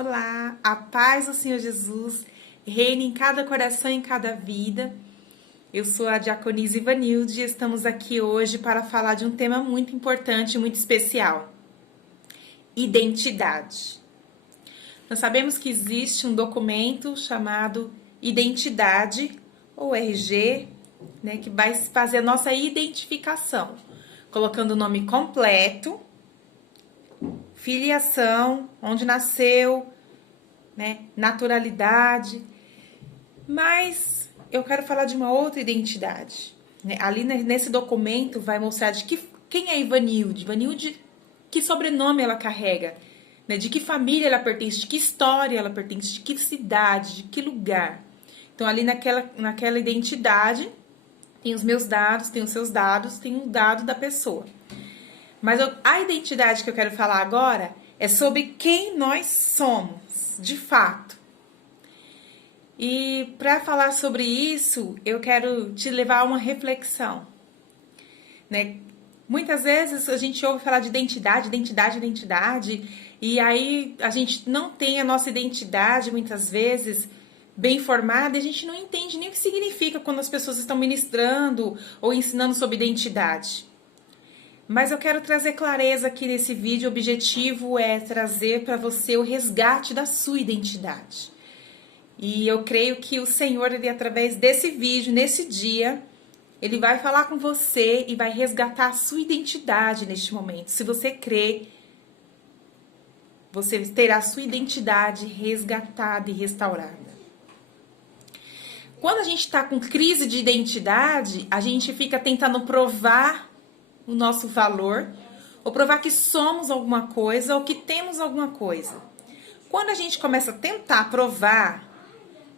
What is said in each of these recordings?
Olá, a paz do Senhor Jesus reina em cada coração e em cada vida. Eu sou a diaconisa Ivanilde e estamos aqui hoje para falar de um tema muito importante e muito especial: identidade. Nós sabemos que existe um documento chamado identidade, ou RG, que vai fazer a nossa identificação, colocando o nome completo, filiação, onde nasceu, naturalidade. Mas eu quero falar de uma outra identidade. Ali nesse documento vai mostrar quem é Ivanilde. Ivanilde, que sobrenome ela carrega, de que família ela pertence, de que história ela pertence, de que cidade, de que lugar. Então ali naquela identidade tem os meus dados, tem os seus dados, tem um dado da pessoa. Mas a identidade que eu quero falar agora é sobre quem nós somos, de fato. E para falar sobre isso, eu quero te levar a uma reflexão. Muitas vezes a gente ouve falar de identidade, e aí a gente não tem a nossa identidade, muitas vezes, bem formada, e a gente não entende nem o que significa quando as pessoas estão ministrando ou ensinando sobre identidade. Mas eu quero trazer clareza aqui nesse vídeo. O objetivo é trazer para você o resgate da sua identidade. E eu creio que o Senhor, ele, através desse vídeo, nesse dia, ele vai falar com você e vai resgatar a sua identidade neste momento. Se você crê, você terá a sua identidade resgatada e restaurada. Quando a gente está com crise de identidade, a gente fica tentando provar o nosso valor, ou provar que somos alguma coisa, ou que temos alguma coisa. Quando a gente começa a tentar provar,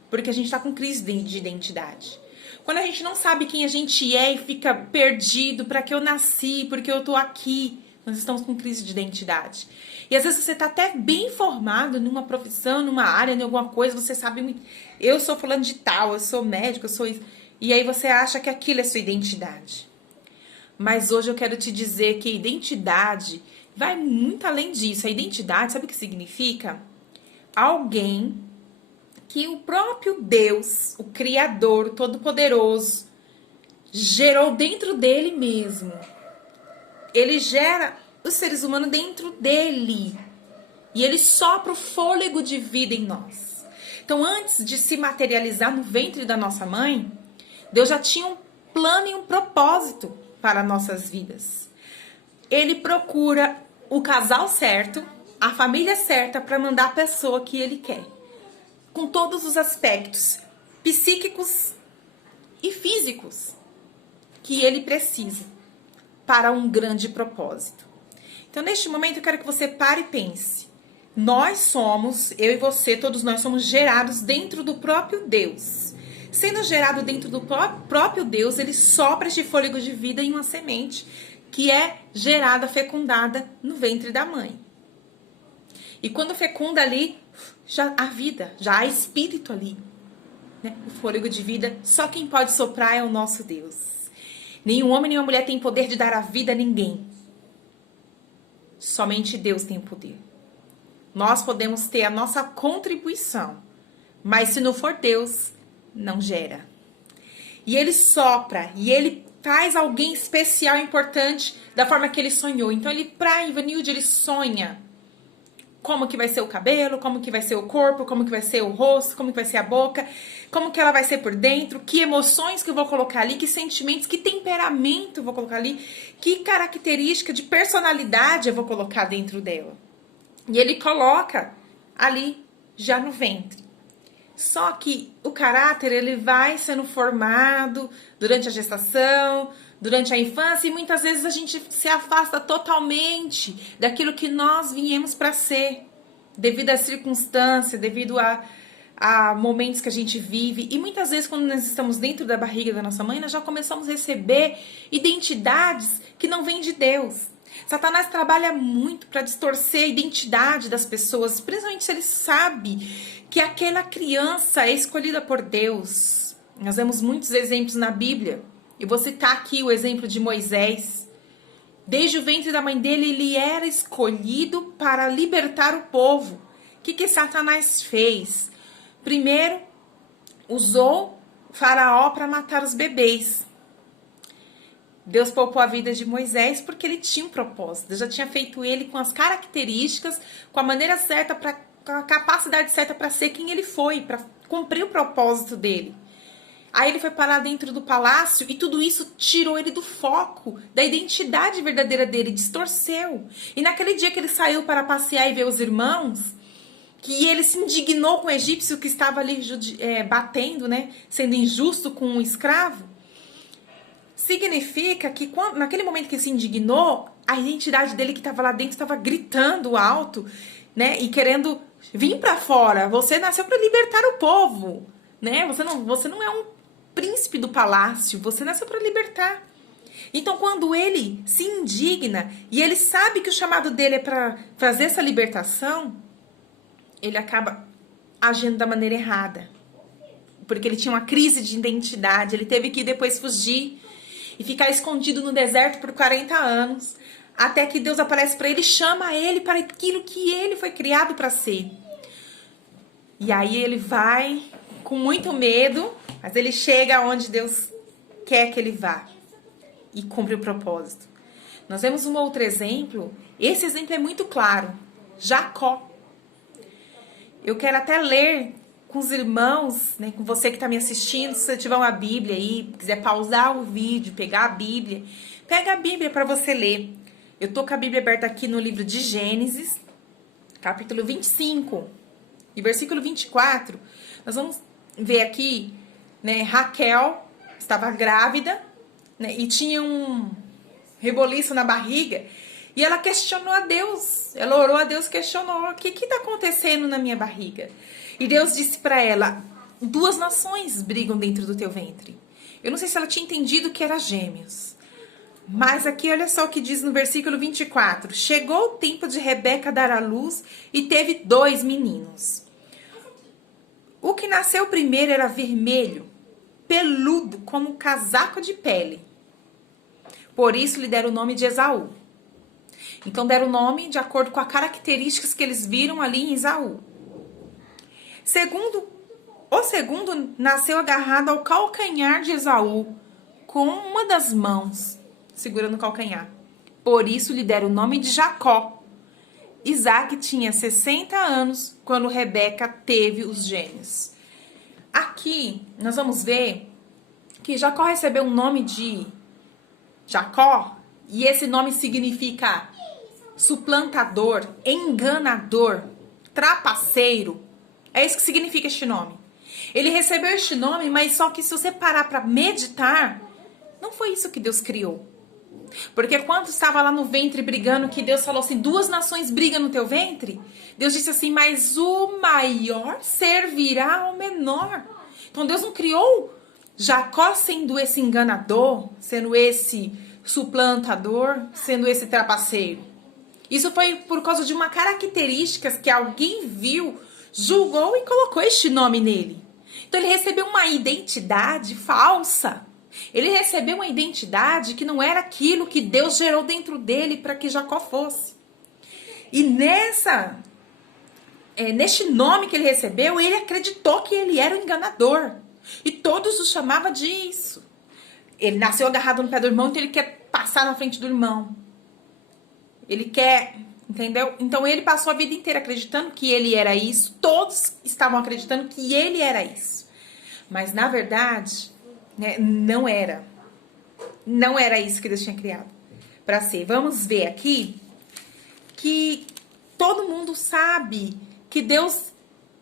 porque a gente está com crise de identidade. Quando a gente não sabe quem a gente é e fica perdido, para que eu nasci, porque eu tô aqui, nós estamos com crise de identidade. E às vezes você tá até bem formado numa profissão, numa área, em alguma coisa, você sabe muito. Eu sou fulano de tal, eu sou médico, eu sou isso. E aí você acha que aquilo é sua identidade. Mas hoje eu quero te dizer que a identidade vai muito além disso. A identidade, sabe o que significa? Alguém que o próprio Deus, o Criador, o Todo-Poderoso, gerou dentro dele mesmo. Ele gera os seres humanos dentro dele. E ele sopra o fôlego de vida em nós. Então, antes de se materializar no ventre da nossa mãe, Deus já tinha um plano e um propósito para nossas vidas. Ele procura o casal certo, a família certa para mandar a pessoa que ele quer, com todos os aspectos psíquicos e físicos que ele precisa para um grande propósito. Então, neste momento, eu quero que você pare e pense. Nós somos, eu e você, todos nós somos gerados dentro do próprio Deus. Sendo gerado dentro do próprio Deus, ele sopra este fôlego de vida em uma semente que é gerada, fecundada no ventre da mãe. E quando fecunda ali, já há vida, já há espírito ali. O fôlego de vida, só quem pode soprar é o nosso Deus. Nenhum homem, nenhuma mulher tem poder de dar a vida a ninguém. Somente Deus tem o poder. Nós podemos ter a nossa contribuição, mas se não for Deus, não gera. E ele sopra, e ele faz alguém especial, importante, da forma que ele sonhou. Então, para Ivanilde, ele sonha como que vai ser o cabelo, como que vai ser o corpo, como que vai ser o rosto, como que vai ser a boca, como que ela vai ser por dentro, que emoções que eu vou colocar ali, que sentimentos, que temperamento eu vou colocar ali, que característica de personalidade eu vou colocar dentro dela. E ele coloca ali, já no ventre. Só que o caráter, ele vai sendo formado durante a gestação, durante a infância, e muitas vezes a gente se afasta totalmente daquilo que nós viemos para ser, devido às circunstâncias, devido a momentos que a gente vive. E muitas vezes, quando nós estamos dentro da barriga da nossa mãe, nós já começamos a receber identidades que não vêm de Deus. Satanás trabalha muito para distorcer a identidade das pessoas, principalmente se ele sabe que aquela criança é escolhida por Deus. Nós vemos muitos exemplos na Bíblia. Eu vou citar aqui o exemplo de Moisés. Desde o ventre da mãe dele, ele era escolhido para libertar o povo. que Satanás fez? Primeiro, usou Faraó para matar os bebês. Deus poupou a vida de Moisés porque ele tinha um propósito. Deus já tinha feito ele com as características, com a maneira certa, com a capacidade certa para ser quem ele foi, para cumprir o propósito dele. Aí ele foi parar dentro do palácio e tudo isso tirou ele do foco, da identidade verdadeira dele, distorceu. E naquele dia que ele saiu para passear e ver os irmãos, que ele se indignou com o egípcio que estava ali batendo, né, sendo injusto com um escravo, significa que naquele momento que ele se indignou, a identidade dele que estava lá dentro estava gritando alto, né, e querendo vir para fora. Você nasceu para libertar o povo, né? Você não é um príncipe do palácio, você nasceu para libertar. Então, quando ele se indigna e ele sabe que o chamado dele é para fazer essa libertação, ele acaba agindo da maneira errada. Porque ele tinha uma crise de identidade, ele teve que depois fugir e ficar escondido no deserto por 40 anos, até que Deus aparece para ele e chama ele para aquilo que ele foi criado para ser. E aí ele vai com muito medo, mas ele chega onde Deus quer que ele vá e cumpre o propósito. Nós vemos um outro exemplo, esse exemplo é muito claro, Jacó. Eu quero até ler com os irmãos, né, com você que está me assistindo, se você tiver uma Bíblia aí, quiser pausar o vídeo, pegar a Bíblia, pega a Bíblia para você ler. Eu tô com a Bíblia aberta aqui no livro de Gênesis, capítulo 25, e versículo 24, nós vamos ver aqui, né, Raquel estava grávida, né, e tinha um reboliço na barriga, e ela questionou a Deus, ela orou a Deus, questionou, o que está acontecendo na minha barriga? E Deus disse para ela, 2 nações brigam dentro do teu ventre. Eu não sei se ela tinha entendido que era gêmeos, mas aqui olha só o que diz no versículo 24, chegou o tempo de Rebeca dar à luz e teve 2 meninos. O que nasceu primeiro era vermelho, peludo como um casaco de pele. Por isso lhe deram o nome de Esaú. Então deram o nome de acordo com as características que eles viram ali em Esaú. O segundo nasceu agarrado ao calcanhar de Esaú, com uma das mãos segurando o calcanhar. Por isso lhe deram o nome de Jacó. Isaac tinha 60 anos quando Rebeca teve os gêmeos. Aqui nós vamos ver que Jacó recebeu o nome de Jacó, e esse nome significa suplantador, enganador, trapaceiro. É isso que significa este nome. Ele recebeu este nome, mas só que se você parar para meditar, não foi isso que Deus criou. Porque quando estava lá no ventre brigando, que Deus falou assim, 2 nações brigam no teu ventre, Deus disse assim, mas o maior servirá ao menor. Então Deus não criou Jacó sendo esse enganador, sendo esse suplantador, sendo esse trapaceiro. Isso foi por causa de uma característica que alguém viu, julgou e colocou este nome nele. Então ele recebeu uma identidade falsa. Ele recebeu uma identidade que não era aquilo que Deus gerou dentro dele para que Jacó fosse. E neste nome que ele recebeu, ele acreditou que ele era o enganador. E todos o chamavam disso. Ele nasceu agarrado no pé do irmão, então ele quer passar na frente do irmão. Ele quer, entendeu? Então ele passou a vida inteira acreditando que ele era isso. Todos estavam acreditando que ele era isso. Mas na verdade, né, não era. Não era isso que Deus tinha criado para ser. Vamos ver aqui que todo mundo sabe que Deus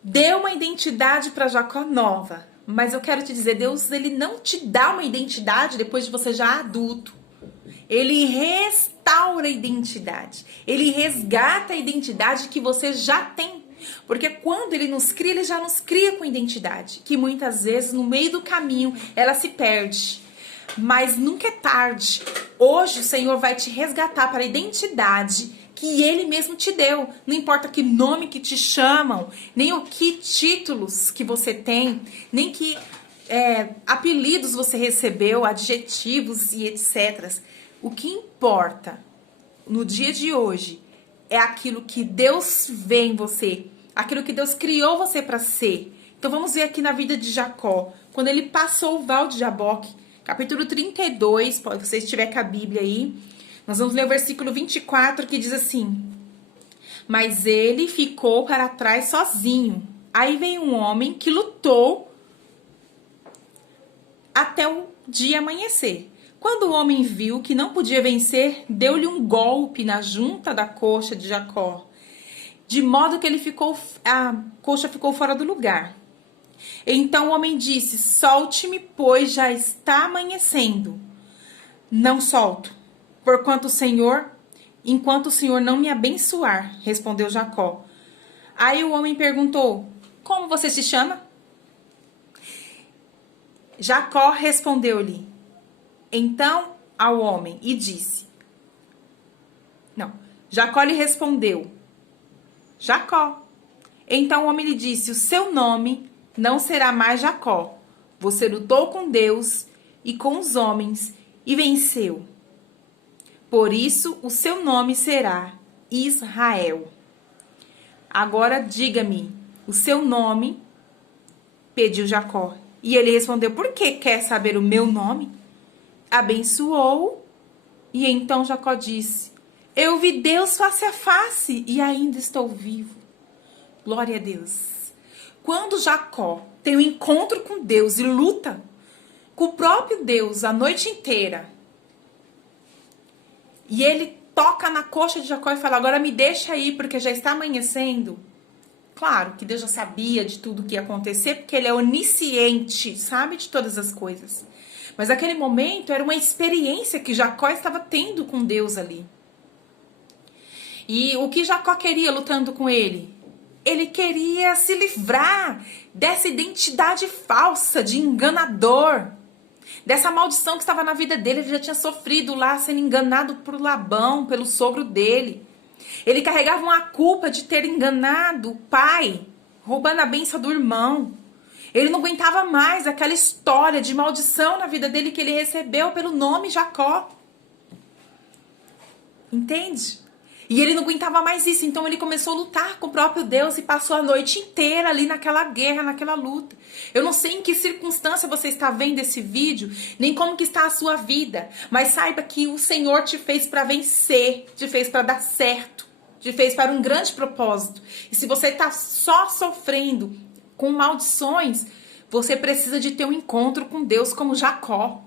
deu uma identidade para Jacó nova. Mas eu quero te dizer, Deus ele não te dá uma identidade depois de você já adulto. Ele restaura a identidade. Ele resgata a identidade que você já tem. Porque quando ele nos cria, ele já nos cria com identidade. Que muitas vezes, no meio do caminho, ela se perde. Mas nunca é tarde. Hoje o Senhor vai te resgatar para a identidade que Ele mesmo te deu. Não importa que nome que te chamam, nem o que títulos que você tem, nem que apelidos você recebeu, adjetivos e etc. O que importa no dia de hoje é aquilo que Deus vê em você, aquilo que Deus criou você para ser. Então vamos ver aqui na vida de Jacó, quando ele passou o val de Jaboque, capítulo 32, se você estiver com a Bíblia aí, nós vamos ler o versículo 24, que diz assim: mas ele ficou para trás sozinho. Aí veio um homem que lutou até o dia amanhecer. Quando o homem viu que não podia vencer, deu-lhe um golpe na junta da coxa de Jacó, de modo que a coxa ficou fora do lugar. Então o homem disse: solte-me, pois já está amanhecendo. Não solto, enquanto o Senhor não me abençoar, respondeu Jacó. Aí o homem perguntou: como você se chama? Jacó respondeu-lhe então ao homem e disse: Jacó lhe respondeu: Jacó. Então o homem lhe disse: o seu nome não será mais Jacó. Você lutou com Deus e com os homens e venceu. Por isso o seu nome será Israel. Agora diga-me o seu nome, pediu Jacó. E ele respondeu: por que quer saber o meu nome? Abençoou. E então Jacó disse: eu vi Deus face a face e ainda estou vivo. Glória a Deus. Quando Jacó tem um encontro com Deus e luta com o próprio Deus a noite inteira, e ele toca na coxa de Jacó e fala: agora me deixa aí porque já está amanhecendo. Claro que Deus já sabia de tudo que ia acontecer, porque ele é onisciente, sabe de todas as coisas. Mas aquele momento era uma experiência que Jacó estava tendo com Deus ali. E o que Jacó queria lutando com ele? Ele queria se livrar dessa identidade falsa de enganador, dessa maldição que estava na vida dele. Ele já tinha sofrido lá, sendo enganado por Labão, pelo sogro dele. Ele carregava uma culpa de ter enganado o pai, roubando a bênção do irmão. Ele não aguentava mais aquela história de maldição na vida dele que ele recebeu pelo nome Jacó. Entende? E ele não aguentava mais isso, então ele começou a lutar com o próprio Deus e passou a noite inteira ali naquela guerra, naquela luta. Eu não sei em que circunstância você está vendo esse vídeo, nem como que está a sua vida, mas saiba que o Senhor te fez para vencer, te fez para dar certo, te fez para um grande propósito. E se você está só sofrendo com maldições, você precisa de ter um encontro com Deus como Jacó.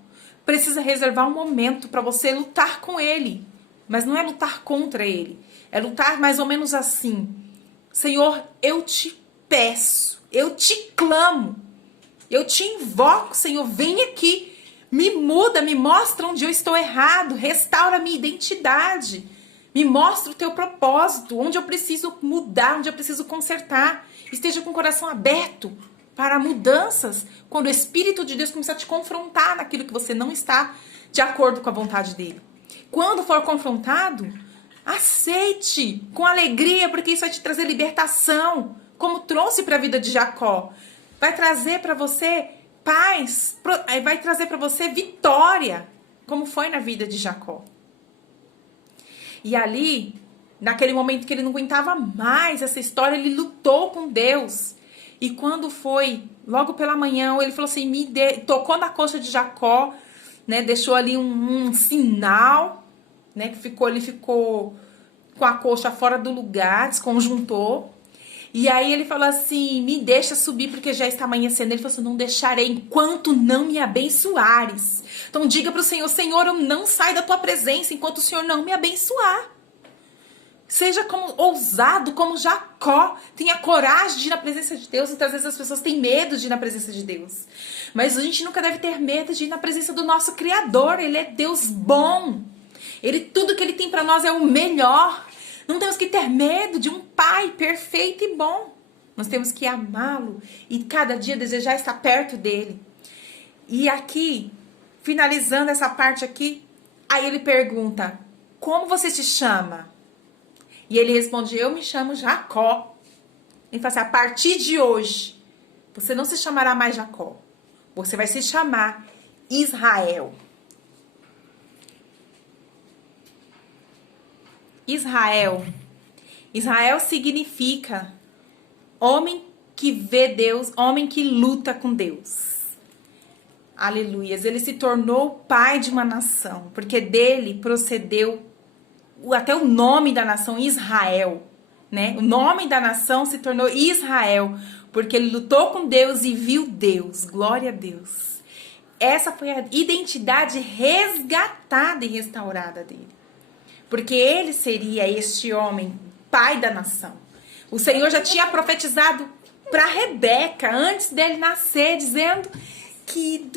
Precisa reservar um momento para você lutar com Ele. Mas não é lutar contra Ele. É lutar mais ou menos assim: Senhor, eu te peço, eu te clamo, eu te invoco, Senhor, vem aqui, me muda, me mostra onde eu estou errado, restaura a minha identidade, me mostra o teu propósito, onde eu preciso mudar, onde eu preciso consertar. Esteja com o coração aberto para mudanças quando o Espírito de Deus começar a te confrontar naquilo que você não está de acordo com a vontade dele. Quando for confrontado, aceite com alegria, porque isso vai te trazer libertação, como trouxe para a vida de Jacó. Vai trazer para você paz, vai trazer para você vitória, como foi na vida de Jacó. E ali, naquele momento que ele não aguentava mais essa história, ele lutou com Deus. E quando foi, logo pela manhã, ele falou assim, tocou na coxa de Jacó, né, deixou ali um sinal, né, que ele ficou com a coxa fora do lugar, desconjuntou. E aí ele falou assim: me deixa subir porque já está amanhecendo. Ele falou assim: não deixarei enquanto não me abençoares. Então diga para o Senhor: Senhor, eu não saio da tua presença enquanto o Senhor não me abençoar. Seja como ousado, como Jacó. Tenha coragem de ir na presença de Deus. Muitas vezes as pessoas têm medo de ir na presença de Deus. Mas a gente nunca deve ter medo de ir na presença do nosso Criador. Ele é Deus bom. Tudo que Ele tem para nós é o melhor. Não temos que ter medo de um Pai perfeito e bom. Nós temos que amá-lo e cada dia desejar estar perto dele. E aqui, finalizando essa parte aqui, aí ele pergunta: como você se chama? E ele responde: eu me chamo Jacó. Ele fala assim: a partir de hoje, você não se chamará mais Jacó. Você vai se chamar Israel. Israel significa homem que vê Deus, homem que luta com Deus. Aleluias. Ele se tornou pai de uma nação, porque dele procedeu até o nome da nação, Israel, né? O nome da nação se tornou Israel, porque ele lutou com Deus e viu Deus. Glória a Deus. Essa foi a identidade resgatada e restaurada dele. Porque ele seria este homem, pai da nação. O Senhor já tinha profetizado para Rebeca, antes dele nascer, dizendo que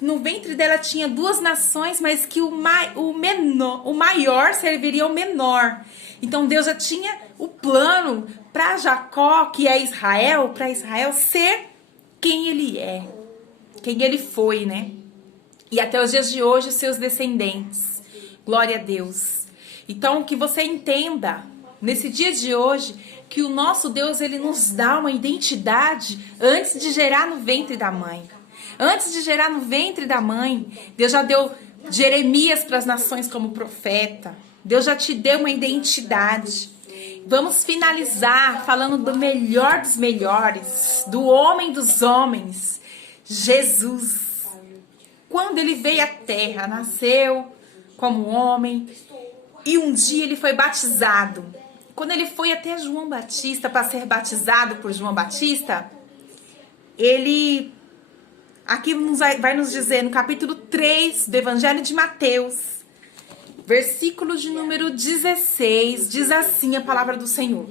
no ventre dela tinha 2 nações, mas que o maior serviria ao menor. Então Deus já tinha o plano para Jacó, que é Israel, para Israel ser quem ele é, quem ele foi, né? E até os dias de hoje, os seus descendentes. Glória a Deus. Então, que você entenda, nesse dia de hoje, que o nosso Deus, ele nos dá uma identidade antes de gerar no ventre da mãe. Antes de gerar no ventre da mãe, Deus já deu Jeremias para as nações como profeta. Deus já te deu uma identidade. Vamos finalizar falando do melhor dos melhores, do homem dos homens, Jesus. Quando ele veio à terra, nasceu como homem e um dia ele foi batizado. Quando ele foi até João Batista para ser batizado por João Batista, ele aqui vai nos dizer no capítulo 3 do Evangelho de Mateus, versículo de número 16, diz assim a palavra do Senhor.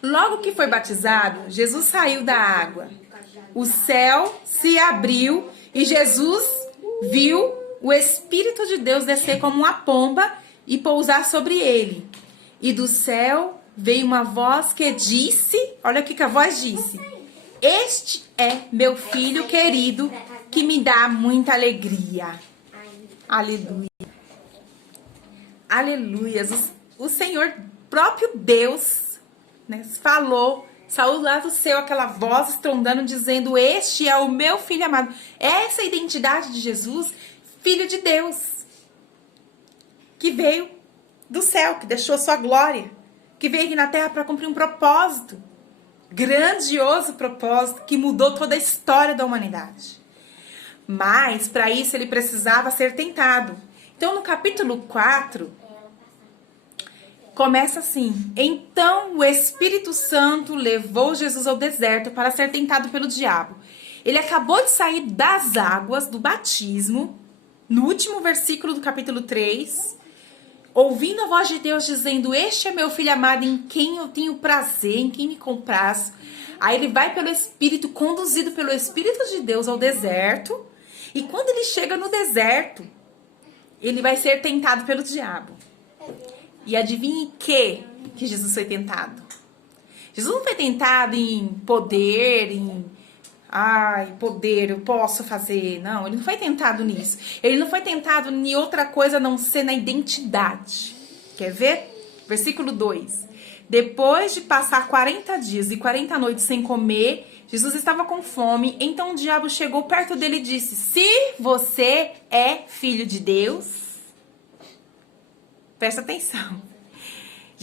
Logo que foi batizado, Jesus saiu da água. O céu se abriu e Jesus viu o Espírito de Deus descer como uma pomba e pousar sobre ele. E do céu veio uma voz que disse, olha o que a voz disse: este é meu filho querido, que me dá muita alegria. Aleluia. Aleluias. O Senhor, próprio Deus, né, falou, saiu lá do céu aquela voz estrondando, dizendo: este é o meu filho amado. Essa é a identidade de Jesus, filho de Deus, que veio do céu, que deixou sua glória, que veio aqui na terra para cumprir um propósito, grandioso propósito, que mudou toda a história da humanidade. Mas, para isso, ele precisava ser tentado. Então, no capítulo 4, começa assim: então o Espírito Santo levou Jesus ao deserto para ser tentado pelo diabo. Ele acabou de sair das águas do batismo, no último versículo do capítulo 3, ouvindo a voz de Deus dizendo: este é meu filho amado, em quem eu tenho prazer, em quem me comprazo. Aí ele vai pelo Espírito, conduzido pelo Espírito de Deus ao deserto. E quando ele chega no deserto, ele vai ser tentado pelo diabo. E adivinhe que Jesus foi tentado? Jesus não foi tentado em poder, poder, eu posso fazer. Não, ele não foi tentado nisso. Ele não foi tentado em outra coisa a não ser na identidade. Quer ver? Versículo 2. Depois de passar 40 dias e 40 noites sem comer, Jesus estava com fome. Então o diabo chegou perto dele e disse: se você é filho de Deus, presta atenção.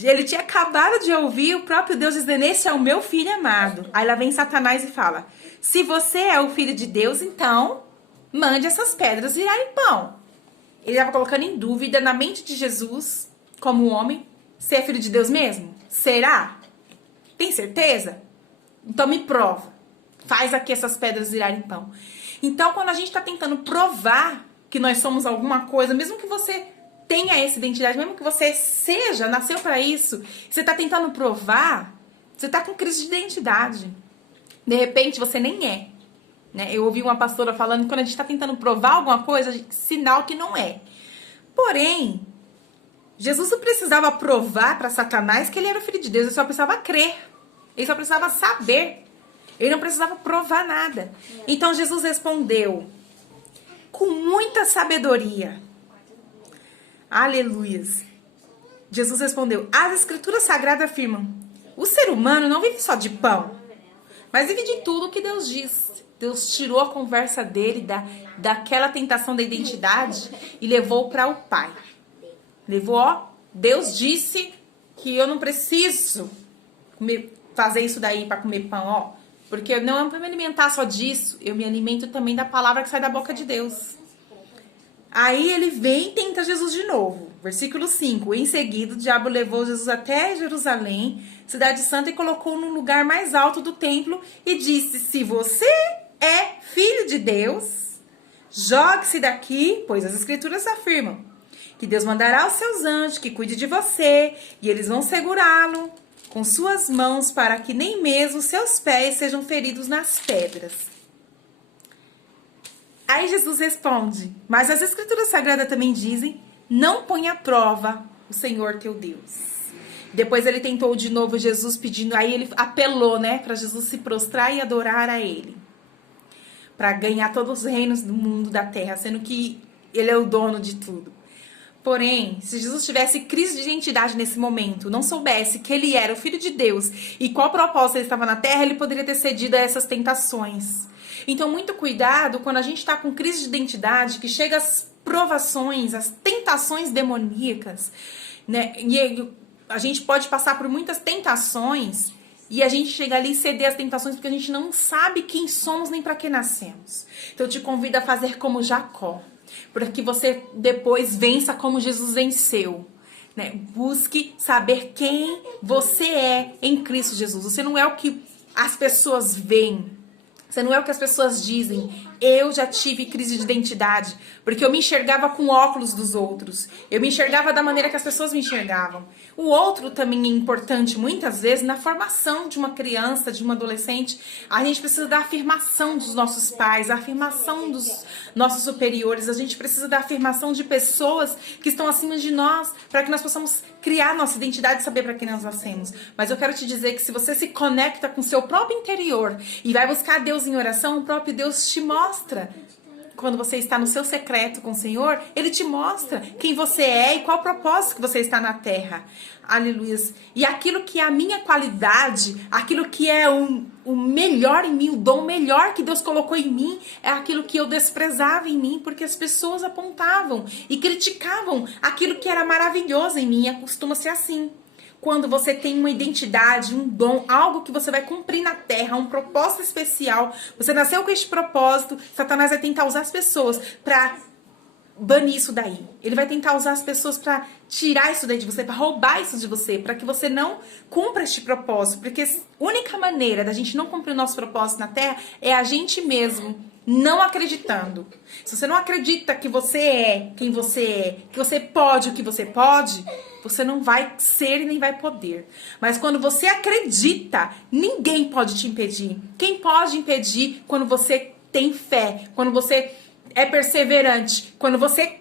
Ele tinha acabado de ouvir o próprio Deus dizendo: esse é o meu filho amado. Aí lá vem Satanás e fala: se você é o filho de Deus, então mande essas pedras virarem pão. Ele estava colocando em dúvida na mente de Jesus, como homem, se é filho de Deus mesmo? Será? Tem certeza? Então me prova. Faz aqui essas pedras virarem pão. Então, quando a gente está tentando provar que nós somos alguma coisa, mesmo que você tenha essa identidade, mesmo que você nasceu para isso, você está tentando provar, você está com crise de identidade. De repente, você nem é. Né? Eu ouvi uma pastora falando que quando a gente está tentando provar alguma coisa, sinal que não é. Porém, Jesus não precisava provar para Satanás que ele era o filho de Deus, ele só precisava crer. Ele só precisava saber. Ele não precisava provar nada. Então, Jesus respondeu com muita sabedoria. Aleluias. Jesus respondeu: as escrituras sagradas afirmam: o ser humano não vive só de pão, mas vive de tudo o que Deus diz. Deus tirou a conversa dele daquela tentação da identidade e levou para o Pai. Levou, Deus disse que eu não preciso fazer isso daí para comer pão, ó. Porque não é para me alimentar só disso, eu me alimento também da palavra que sai da boca de Deus. Aí ele vem e tenta Jesus de novo. Versículo 5. Em seguida, o diabo levou Jesus até Jerusalém, cidade santa, e colocou no lugar mais alto do templo e disse: se você é filho de Deus, jogue-se daqui, pois as escrituras afirmam que Deus mandará os seus anjos que cuide de você, e eles vão segurá-lo com suas mãos para que nem mesmo seus pés sejam feridos nas pedras. Aí Jesus responde: mas as escrituras sagradas também dizem: não põe à prova o Senhor teu Deus. Depois ele tentou de novo Jesus pedindo, aí ele apelou, né, para Jesus se prostrar e adorar a ele, para ganhar todos os reinos do mundo, da terra, sendo que ele é o dono de tudo. Porém, se Jesus tivesse crise de identidade nesse momento, não soubesse que ele era o Filho de Deus e qual propósito ele estava na terra, ele poderia ter cedido a essas tentações. Então, muito cuidado quando a gente está com crise de identidade, que chega as provações, as tentações demoníacas, né? E a gente pode passar por muitas tentações e a gente chega ali e ceder as tentações porque a gente não sabe quem somos nem para que nascemos. Então, eu te convido a fazer como Jacó, para que você depois vença como Jesus venceu, né? Busque saber quem você é em Cristo Jesus. Você não é o que as pessoas veem, você não é o que as pessoas dizem. Eu já tive crise de identidade, porque eu me enxergava com óculos dos outros. Eu me enxergava da maneira que as pessoas me enxergavam. O outro também é importante, muitas vezes, na formação de uma criança, de uma adolescente. A gente precisa da afirmação dos nossos pais, a afirmação dos nossos superiores. A gente precisa da afirmação de pessoas que estão acima de nós, para que nós possamos criar nossa identidade e saber para quem nós nascemos. Mas eu quero te dizer que se você se conecta com o seu próprio interior e vai buscar Deus em oração, o próprio Deus te mostra. Quando você está no seu secreto com o Senhor, Ele te mostra quem você é e qual o propósito que você está na terra. Aleluia. E aquilo que é a minha qualidade, aquilo que é o melhor em mim, o dom melhor que Deus colocou em mim, é aquilo que eu desprezava em mim, porque as pessoas apontavam e criticavam aquilo que era maravilhoso em mim, e costuma ser assim. Quando você tem uma identidade, um dom, algo que você vai cumprir na terra, um propósito especial, você nasceu com este propósito, Satanás vai tentar usar as pessoas para banir isso daí. Ele vai tentar usar as pessoas para tirar isso daí de você, para roubar isso de você, para que você não cumpra este propósito. Porque a única maneira da gente não cumprir o nosso propósito na terra é a gente mesmo não acreditando. Se você não acredita que você é quem você é, que você pode o que você pode, você não vai ser e nem vai poder. Mas quando você acredita, ninguém pode te impedir. Quem pode impedir quando você tem fé, quando você é perseverante, quando você